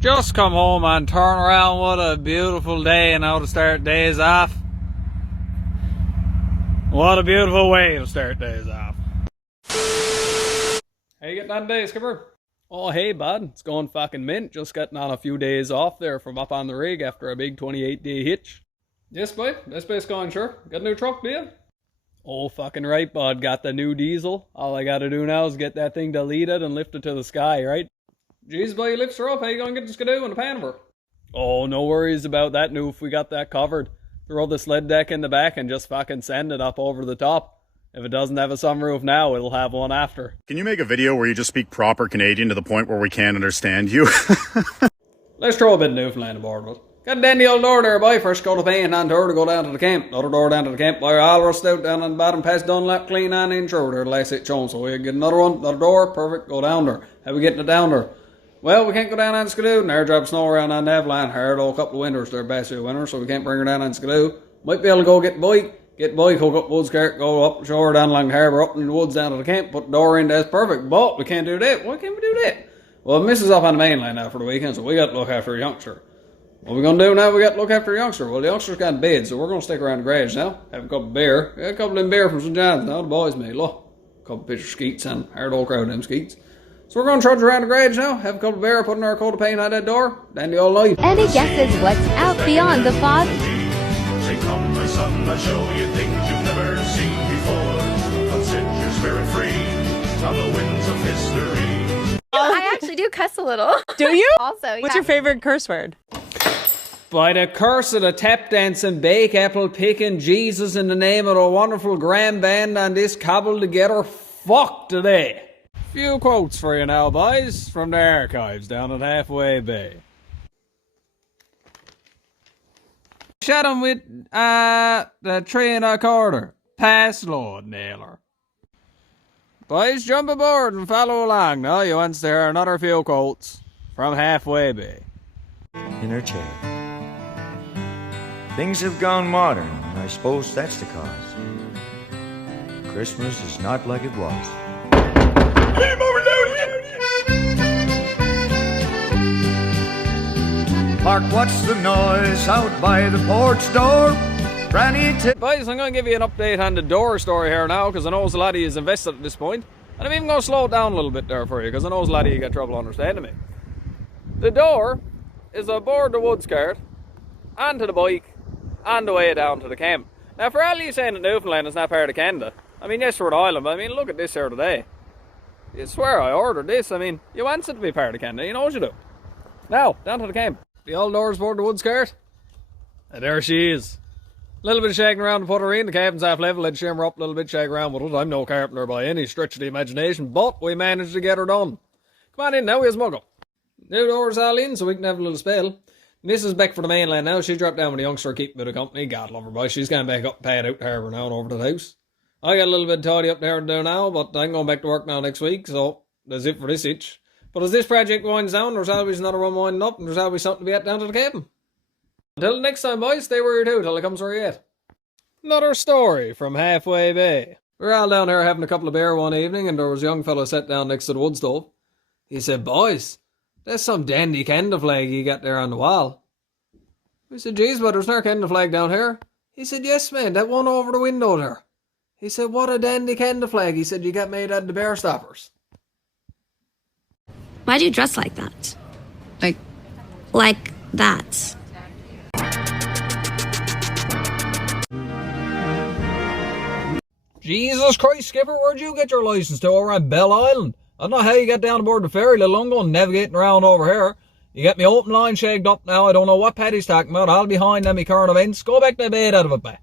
Just come home and turn around. What a beautiful day and how to start days off. What a beautiful way to start days off. How you getting on today, Skipper? Oh, hey, bud. It's going fucking mint. Just getting on a few days off there from up on the rig after a big 28-day hitch. Yes, boy. This place going, sure. Got a new truck, do you? Oh, fucking right, bud. Got the new diesel. All I gotta do now is get that thing deleted and lift it to the sky, right? Jeez, boy, you lifts her up. How you gonna get the skidoo and the pan of her? Oh, no worries about that, Noof. We got that covered. Throw the sled deck in the back and just fucking send it up over the top. If it doesn't have a sunroof now, it'll have one after. Can you make a video where you just speak proper Canadian to the point where we can't understand you? Let's throw a bit of Newfoundland aboard with. Got a dandy old door there, boy. First go to paint and door to go down to the camp. Another door down to the camp, boy. All rusted out down on the bottom, past Dunlap, clean on in through there. The last 8 shown. So we get another one, another door, perfect. Go down there. How we getting it down there? Well, we can't go down on Skidoo, and airdrop snow around on Newfoundland. Hard old couple of winters there, best of winters, so we can't bring her down on Skidoo. Might be able to go get the bike, hook up woods cart, go up the shore down along the harbour, up in the woods down to the camp, put the door in, that's perfect. But we can't do that. Why can't we do that? Well, Mrs. up on the mainland now for the weekend, so we got to look after a youngster. What we going to do now? We got to look after a youngster. Well, the youngster's got in bed, so we're going to stick around the garage now. Have a couple of beer. Got a couple of them beer from St. John's now, the boys made. Look, a couple of picture skeets and hard old crowd of them skeets. So we're going to trudge around the garage now, have a couple of beer, put in our coat of paint on that door, dandy all night. Any guesses what's out beyond the fog? Say, come, my son, I'll show you things you've never seen before. I'll set your spirit free on the winds of history. I actually do cuss a little. Do you? Also, What's your favorite curse word? By the curse of the tap dancing, bake apple picking Jesus in the name of the wonderful grand band on this cobbled together fuck today. Few quotes for you now, boys, from the archives down at Halfway Bay. Shot him with, the 3 1/4. Pass, Lord Nailer. Boys, jump aboard and follow along now. You want to hear another few quotes from Halfway Bay. In her chair. Things have gone modern, and I suppose that's the cause. Christmas is not like it was. Mark, what's the noise out by the porch door? Granny Boys, I'm going to give you an update on the door story here now, because I know a lot of you is invested at this point. And I'm even going to slow it down a little bit there for you, because I know a lot of you got trouble understanding me. The door is aboard the woods cart, onto the bike, on the way down to the camp. Now, for all you saying that Newfoundland is not part of Canada, I mean, yes, we're an island, but I mean, look at this here today. You swear I ordered this. I mean, you want it to be part of Canada, you know what you do. Now, down to the camp. The old door's aboard the woods cart. And there she is. A little bit of shaking around to put her in. The cabin's half level. Let shimmer up a little bit, shake around with it. I'm no carpenter by any stretch of the imagination, but we managed to get her done. Come on in now, we'll smuggle. New door's all in, so we can have a little spell. Mrs. back for the mainland now. She dropped down with the youngster, keeping a bit of company. God love her, boy. She's going back up, pad out harbour now and over to the house. I got a little bit tidy up there to do now, but I'm going back to work now next week, so that's it for this itch. But as this project winds down, there's always another one winding up, and there's always something to be at down to the cabin. Until next time, boys, stay where you're to till it comes where you're at. Another story from Halfway Bay. We were all down there having a couple of beer one evening, and there was a young fellow sat down next to the wood stove. He said, "Boys, there's some dandy Canada flag you got there on the wall." We said, "Geez, but there's no Canada flag down here." He said, "Yes, man, that one over the window there." He said, "What a dandy Canada flag." He said, "You got made out of the bear stoppers." Why do you dress like that? Like that. Jesus Christ, Skipper, where'd you get your license to over on Bell Island? I don't know how you got down aboard the ferry, let alone going navigating around over here. You got me open line shagged up now. I don't know what Paddy's talking about. I'll be behind them current events. Go back to bed out of it, back.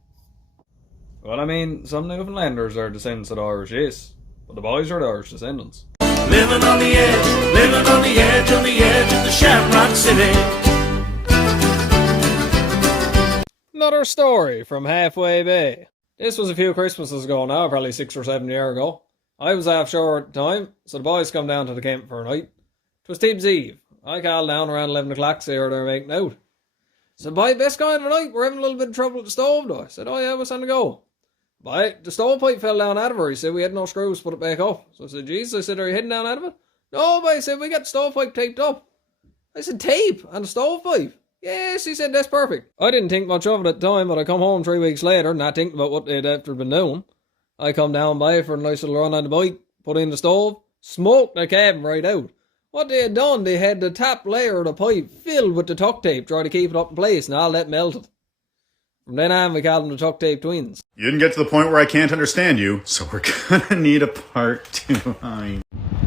Well, I mean, some Newfoundlanders are descendants of the Irish, yes. But the boys are the Irish descendants. Living on the edge of the Shamrock City. Another story from Halfway Bay. This was a few Christmases ago now, probably 6 or 7 years ago. I was offshore at the time, so the boys come down to the camp for a night. It was Tibbs Eve. I called down around 11 o'clock, see her there making out. I said, "Boy, best guy of the night, we're having a little bit of trouble with the stove though." I said, "Oh yeah, what's on the go?" "Boy, the stovepipe fell down out of her." He said, "We had no screws to put it back up." So I said, "Jesus," I said, "Are you heading down out of it?" "No, boy," I said, "We got the stovepipe taped up." I said, tape and a stovepipe. Yes, he said, that's perfect. I didn't think much of it at the time, but I come home 3 weeks later, not thinking about what they'd after been doing. I come down by for a nice little run on the bike, put in the stove, smoked the cabin right out. What they had done, they had the top layer of the pipe filled with the tuck tape, trying to keep it up in place, and all that melted. From then on, we called them the tuck tape twins. You didn't get to the point where I can't understand you, so we're gonna need a part 2.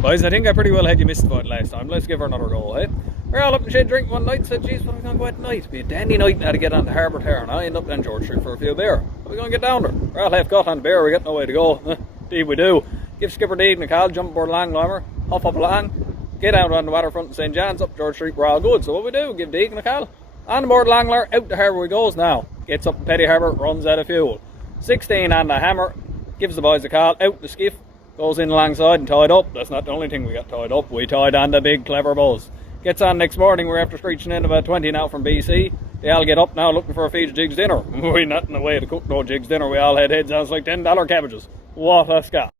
Boys, I think I pretty well had you mystified last time. Let's give her another go, eh? We're all up in the shed drinking one night, said, geez, what are we going to go out tonight? It'll be a dandy night and had to get on the harbour tower, and I end up down George Street for a few beer. How are we going to get down there? We're all half got on beer, we got no way to go. Indeed we do. Give Skipper Dean a call, jump aboard a long climber, hop up along, get out on the waterfront in St. John's, up George Street, we're all good. So what we do, give Deacon a call. On board Longler, out the harbour we goes now. Gets up in Petty Harbour, runs out of fuel. 16 on the hammer, gives the boys a call, out the skiff, goes in alongside and tied up. That's not the only thing we got tied up. We tied on the big clever buzz. Gets on next morning, we're after screeching in about 20 now from BC. They all get up now looking for a feed Jigs dinner. We not in the way to cook no Jigs dinner. We all had heads on like $10 cabbages. What a scot.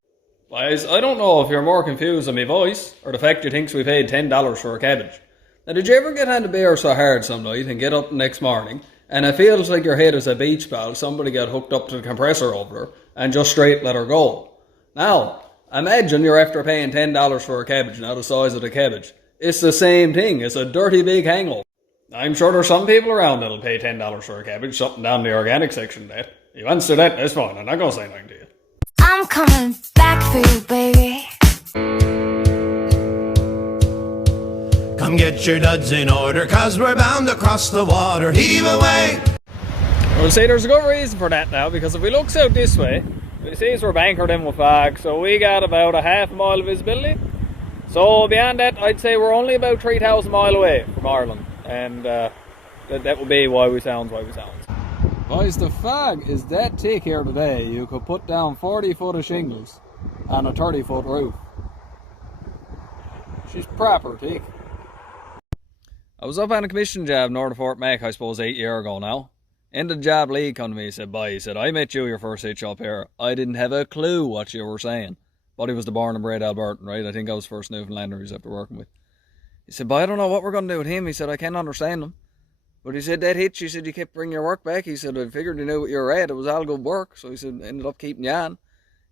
Guys, I don't know if you're more confused on my voice or the fact you thinks we paid $10 for a cabbage. Now, did you ever get on the beer so hard some night and get up the next morning and it feels like your head is a beach ball, somebody got hooked up to the compressor over her and just straight let her go? Now, imagine you're after paying $10 for a cabbage, now the size of the cabbage. It's the same thing, it's a dirty big hangover. I'm sure there's some people around that'll pay $10 for a cabbage, something down the organic section that. You answer that, that's fine, I'm not gonna say anything to you. I'm coming back for you, baby. Come get your duds in order, cause we're bound to cross the water. Heave away! Well, see, there's a good reason for that now, because if we look out this way, we see we're bankered in with fog, so we got about a half mile of visibility. So beyond that, I'd say we're only about 3,000 miles away from Ireland, and that would be why we sound. Boys, the fog is that thick here today, you could put down 40 foot of shingles on a 30 foot roof. She's proper thick. I was up on a commission job north of Fort Mac, I suppose 8 years ago now. End of the job, Lee come to me, he said, bye, he said, I met you your first hitch up here. I didn't have a clue what you were saying. But he was the born and bred Albertan, right? I think I was the first Newfoundlander he was after working with. He said, but I don't know what we're going to do with him. He said, I can't understand him. But he said, that hitch, he said, you kept bringing your work back. He said, I figured you knew what you were at. It was all good work. So he said, ended up keeping you on.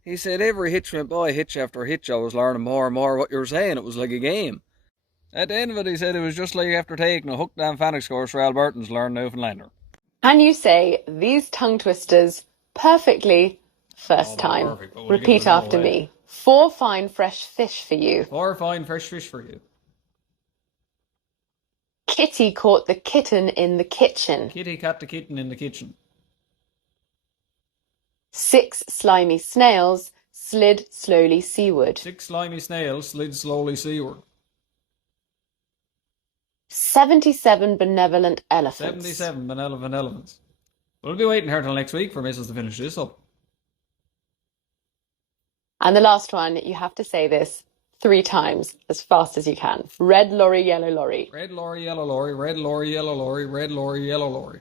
He said, every hitch went by, hitch after hitch, I was learning more and more what you were saying. It was like a game. At the end of it, he said, it was just like after taking a hooked down phonics course for Albertans to learn Newfoundlander. Can you say these tongue twisters perfectly first time? Perfect, we'll Repeat after me. 4 fine fresh fish for you. 4 fine fresh fish for you. Kitty caught the kitten in the kitchen. Kitty caught the kitten in the kitchen. 6 slimy snails slid slowly seaward. 6 slimy snails slid slowly seaward. 77 benevolent elephants. 77 benevolent elephants. We'll be waiting here till next week for Mrs. to finish this up. And the last one, you have to say this 3 times as fast as you can. Red lorry, yellow lorry. Red lorry, yellow lorry, red lorry, yellow lorry, red lorry, yellow lorry.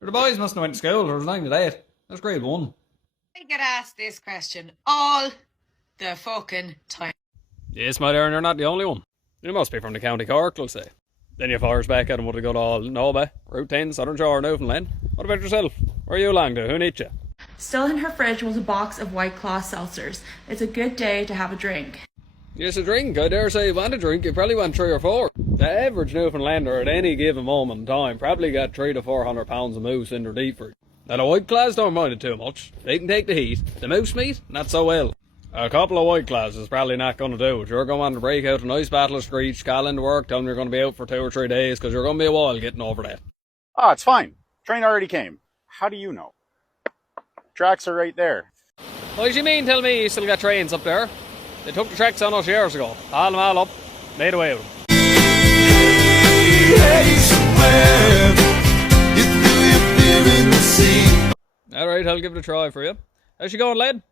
The boys must have went to school, there was 9 to that. That's grade 1. I get asked this question all the fucking time. Yes, my dear, and you're not the only one. You must be from the County Cork, they'll say. Then you fires back at him with a good old Noba, Route 10, Southern Shore, Newfoundland. What about yourself? Where are you along to? Who needs you? Still in her fridge was a box of White Claw seltzers. It's a good day to have a drink. Yes, a drink. I dare say you want a drink. You probably want 3 or 4. The average Newfoundlander at any given moment in time probably got 300 to 400 pounds of moose in their deep fridge. Now the White Claws don't mind it too much. They can take the heat. The moose meat, not so well. A couple of White Claws is probably not going to do it. You're going to break out a nice battle of screech, call into work, tell them you're going to be out for 2 or 3 days because you're going to be a while getting over that. Ah, it's fine. Train already came. How do you know? Tracks are right there. What do you mean tell me you still got trains up there? They took the tracks on us years ago. Hauled them all up, made away with them. Alright, I'll give it a try for you. How's she going, lad?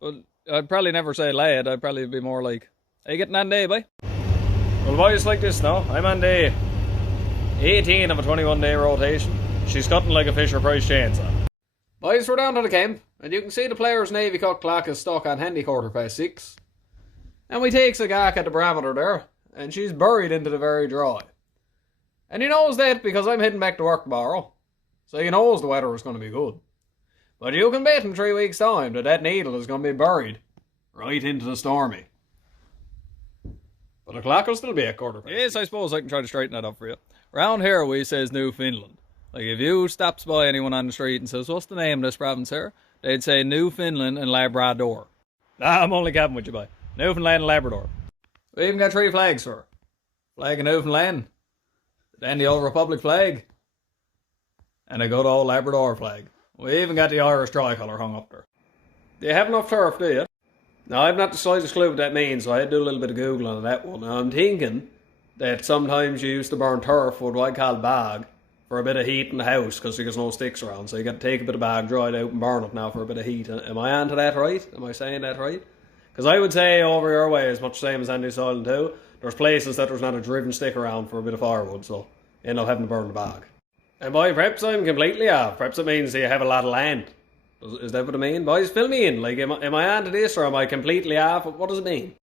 Well, I'd probably never say lad, I'd probably be more like, are you getting on day, boy? Well, boys, like this now. I'm on day 18 of a 21-day rotation. She's cutting like a Fisher Price chainsaw. Boys, we're down to the camp, and you can see the player's Navy Cock clock is stuck on handy 6:15. And we takes a gawk at the barometer there, and she's buried into the very dry. And he knows that because I'm heading back to work tomorrow. So he knows the weather is going to be good. But you can bet in 3 weeks' time that needle is going to be buried right into the stormy. But the clock will still be at 1:15. Yes, I suppose I can try to straighten that up for you. Round here we says Newfoundland. Like if you stops by anyone on the street and says, what's the name of this province here? They'd say Newfoundland and Labrador. Nah, I'm only capping with you, boy. Newfoundland and Labrador. We even got 3 flags for her. Flag of Newfoundland. Then the old Republic flag. And a good old Labrador flag. We even got the Irish tricolour hung up there. Do you have enough turf, do you? Now, I've not the slightest clue what that means, so I had to do a little bit of Googling on that one. Now, I'm thinking that sometimes you used to burn turf with what I call bag for a bit of heat in the house because there's no sticks around. So you got to take a bit of bag, dry it out and burn it now for a bit of heat. Am I onto that right? Am I saying that right? Because I would say over your way is much the same as Andy's Island too. There's places that there's not a driven stick around for a bit of firewood, so you end up having to burn the bag. And by perhaps I'm completely off. Perhaps it means that you have a lot of land. Is that what I mean? Boys, fill me in. Like, am I onto this or am I completely off? What does it mean?